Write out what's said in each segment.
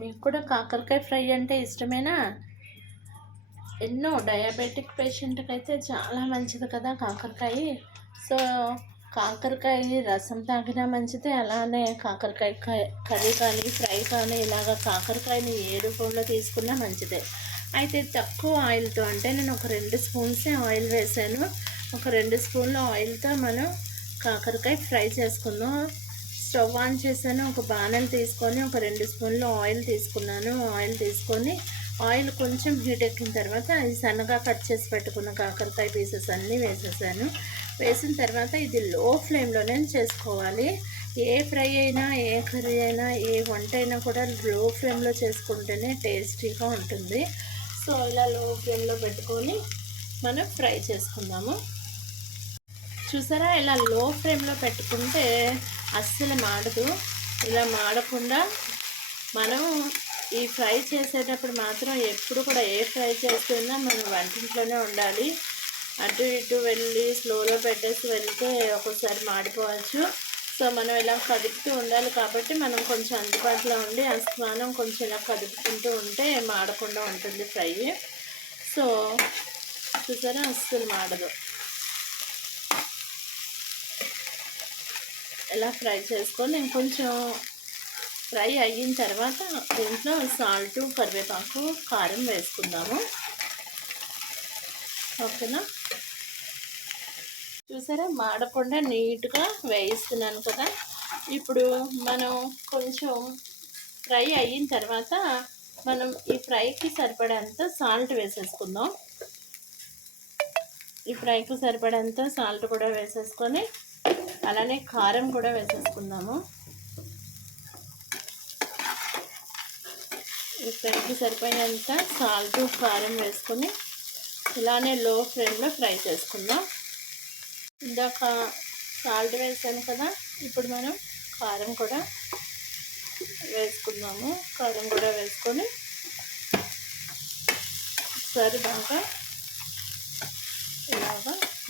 మీకు కూడా కాకరకాయ ఫ్రై అంటే ఇష్టమేనా? ఎన్నో డయాబెటిక్ పేషెంట్కి అయితే చాలా మంచిది కదా కాకరకాయ. సో కాకరకాయ రసం తాగినా మంచిదే అలానే కాకరకాయ కర్రీ కానీ ఫ్రై కానీ ఇలాగ కాకరకాయని ఏ రూపంలో తీసుకున్నా మంచిదే. అయితే తక్కువ ఆయిల్తో అంటే నేను ఒక రెండు స్పూన్సే ఆయిల్ వేసాను. ఒక రెండు స్పూన్ల ఆయిల్తో మనం కాకరకాయ ఫ్రై చేసుకుందాం. స్టవ్ ఆన్ చేశాను. ఒక బాణలు తీసుకొని ఒక రెండు స్పూన్లు ఆయిల్ తీసుకున్నాను. ఆయిల్ తీసుకొని ఆయిల్ కొంచెం హీట్ ఎక్కిన తర్వాత అది సన్నగా కట్ చేసి పెట్టుకున్న కాకరకాయ పీసెస్ అన్నీ వేసేసాను. వేసిన తర్వాత ఇది లో ఫ్లేమ్లోనే చేసుకోవాలి. ఏ ఫ్రై అయినా ఏ కర్రీ అయినా ఏ వంట అయినా కూడా లో ఫ్లేమ్లో చేసుకుంటేనే టేస్టీగా ఉంటుంది. సో ఇలా లో ఫ్లేమ్లో పెట్టుకొని మనం ఫ్రై చేసుకుందాము. చూసారా? ఇలా లో ఫ్లేమ్లో పెట్టుకుంటే అస్సలు మాడదు. ఇలా మాడకుండా మనం ఈ ఫ్రై చేసేటప్పుడు మాత్రం ఎప్పుడు కూడా ఏ ఫ్రై చేస్తున్నా మనం వంటింట్లోనే ఉండాలి. అటు ఇటు వెళ్ళి స్లోలో పెట్టేసి వెళ్తే ఒక్కోసారి మాడిపోవచ్చు. సో మనం ఇలా కదుపుతూ ఉండాలి కాబట్టి మనం కొంచెం అందుబాటులో ఉండి అస్మానం కొంచెం ఇలా కదుపుకుంటూ ఉంటే మాడకుండా ఉంటుంది ఫ్రై. సో చూసారా? అస్సలు మాడదు. ఇలా ఫ్రై చేసుకొని నేను కొంచెం ఫ్రై అయిన తర్వాత దీంట్లో సాల్ట్ కరివేపాకు కారం వేసుకుందాము. ఓకేనా? చూసారా? మాడకుండా నీట్గా వేయిస్తున్నాను కదా? ఇప్పుడు మనం కొంచెం ఫ్రై అయిన తర్వాత మనం ఈ ఫ్రైకి సరిపడేంత సాల్ట్ వేసేసుకుందాం. ఈ ఫ్రైకి సరిపడేంత సాల్ట్ కూడా వేసేసుకొని అలానే కారం కూడా వేసేసుకుందాము. ఈ సరిపోయినంత సాల్ట్ కారం వేసుకొని ఇలానే లో ఫ్లేమ్లో ఫ్రై చేసుకుందాం. ఇందాక సాల్ట్ వేసాను కదా ఇప్పుడు మనం కారం కూడా వేసుకుందాము. కారం కూడా వేసుకొని సరి బాగా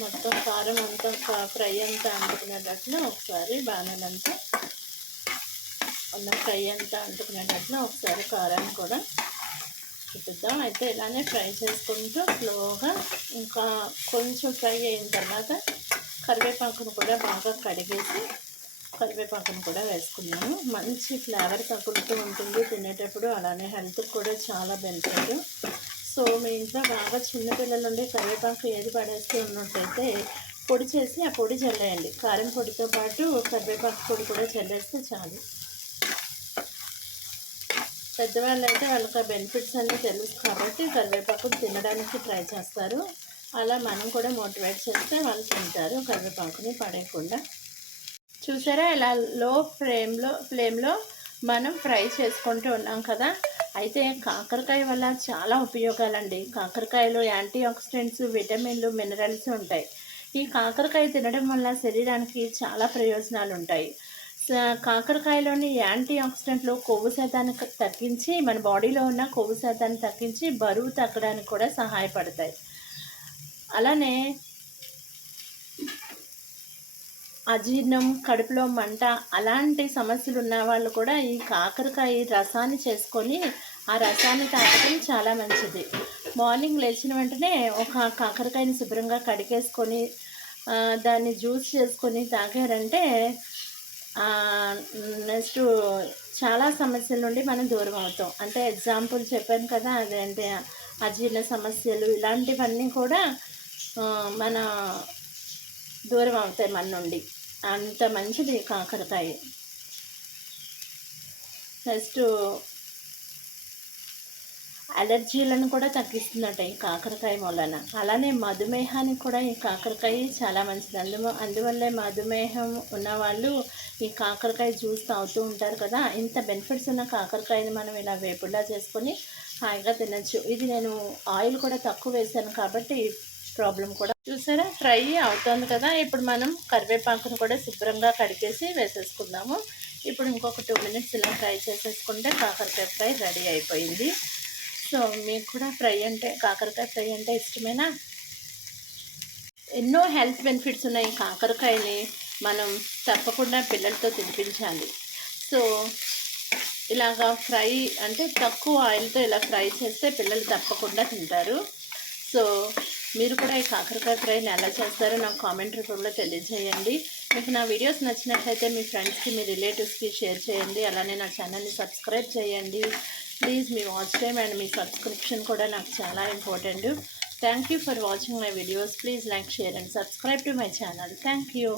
మొత్తం కారం అంతా ఫ్రై అంతా అంటుకునేటట్లు ఒకసారి బాణలంతా ఉన్న ఫ్రై అంతా అంటుకునేటట్లు ఒకసారి కారాన్ని కూడా చూపిద్దాం అయితే ఇలానే ఫ్రై చేసుకుంటూ స్లోగా ఇంకా కొంచెం ఫ్రై అయిన తర్వాత కరివేపాకును కూడా బాగా కడిగేసి కరివేపాకును కూడా వేసుకున్నాము మంచి ఫ్లేవర్ తగులుతూ ఉంటుంది. తినేటప్పుడు అలానే హెల్త్కి కూడా చాలా బెనిఫిట్. సో మీ ఇంట్లో బాగా చిన్నపిల్లల నుండి కరివేపాకు ఏది పడేసి ఉన్నట్టయితే పొడి చేసి ఆ పొడి చల్లేయండి. కారం పొడితో పాటు కరివేపాకు పొడి కూడా చల్లేస్తే చాలు. పెద్దవాళ్ళు అయితే వాళ్ళకి ఆ బెనిఫిట్స్ అన్నీ తెలుసు కాబట్టి కరివేపాకు తినడానికి ట్రై చేస్తారు. అలా మనం కూడా మోటివేట్ చేస్తే వాళ్ళు తింటారు కరివేపాకుని పడేయకుండా. చూసారా? ఇలా లో ఫ్లేమ్లో ఫ్లేమ్లో మనం ఫ్రై చేసుకుంటూ ఉన్నాం కదా? అయితే కాకరకాయ వల్ల చాలా ఉపయోగాలండి. కాకరకాయలో యాంటీ ఆక్సిడెంట్స్ విటమిన్లు మినరల్స్ ఉంటాయి. ఈ కాకరకాయ తినడం వల్ల శరీరానికి చాలా ప్రయోజనాలు ఉంటాయి కాకరకాయలోని యాంటీ ఆక్సిడెంట్లు కొవ్వు శాతాన్ని తగ్గించి మన బాడీలో ఉన్న కొవ్వు శాతాన్ని తగ్గించి బరువు తగ్గడానికి కూడా సహాయపడతాయి. అలానే అజీర్ణం కడుపులో మంట అలాంటి సమస్యలు ఉన్న వాళ్ళు కూడా ఈ కాకరకాయ రసాన్ని చేసుకొని ఆ రసాన్ని తాగడం చాలా మంచిది. మార్నింగ్ లేచిన వెంటనే ఒక కాకరకాయని శుభ్రంగా కడిగేసుకొని దాన్ని జ్యూస్ చేసుకొని తాగారంటే నెక్స్ట్ చాలా సమస్యల నుండి మనం దూరం అవుతాం. అంటే ఎగ్జాంపుల్ చెప్పాను కదా అదేంటి అజీర్ణ సమస్యలు ఇలాంటివన్నీ కూడా మన దూరం అవుతాయి మన నుండి. అంత మంచిది కాకరకాయ నెక్స్ట్ అలర్జీలను కూడా తగ్గిస్తుందట ఈ కాకరకాయ వలన అలానే మధుమేహానికి కూడా ఈ కాకరకాయ చాలా మంచిది. అందు అందువల్లే మధుమేహం ఉన్నవాళ్ళు ఈ కాకరకాయ జ్యూస్ తాగుతూ ఉంటారు కదా ఇంత బెనిఫిట్స్ ఉన్న కాకరకాయని మనం ఇలా వేపుడులా చేసుకొని హాయిగా తినచ్చు. ఇది నేను ఆయిల్ కూడా తక్కువ వేసాను కాబట్టి ప్రాబ్లం కూడా. చూసారా? ఫ్రై అవుతుంది కదా. ఇప్పుడు మనం కరివేపాకును కూడా శుభ్రంగా కడిగేసి వేసేసుకుందాము. ఇప్పుడు ఇంకొక టూ మినిట్స్ ఇలా ఫ్రై చేసేసుకుంటే కాకరకాయ ఫ్రై రెడీ అయిపోయింది. సో మీకు కూడా ఫ్రై అంటే కాకరకాయ ఫ్రై అంటే ఇష్టమేనా? ఎన్నో హెల్త్ బెనిఫిట్స్ ఉన్నాయి కాకరకాయని మనం తప్పకుండా పిల్లలతో తినిపించాలి. సో ఇలాగా ఫ్రై అంటే తక్కువ ఆయిల్తో ఇలా ఫ్రై చేస్తే పిల్లలు తప్పకుండా తింటారు. సో మీరు కూడా ఈ కాకరకాయ ఫ్రైని ఎలా చేస్తారో నాకు కామెంట్ రూపంలో తెలియజేయండి. మీకు నా వీడియోస్ నచ్చినట్లయితే మీ ఫ్రెండ్స్కి మీ రిలేటివ్స్కి షేర్ చేయండి. అలానే నా ఛానల్ని సబ్స్క్రైబ్ చేయండి. ప్లీజ్ మీ వాచ్ టైం అండ్ మీ సబ్స్క్రిప్షన్ కూడా నాకు చాలా important thank you for watching my videos please like share and subscribe to my channel thank you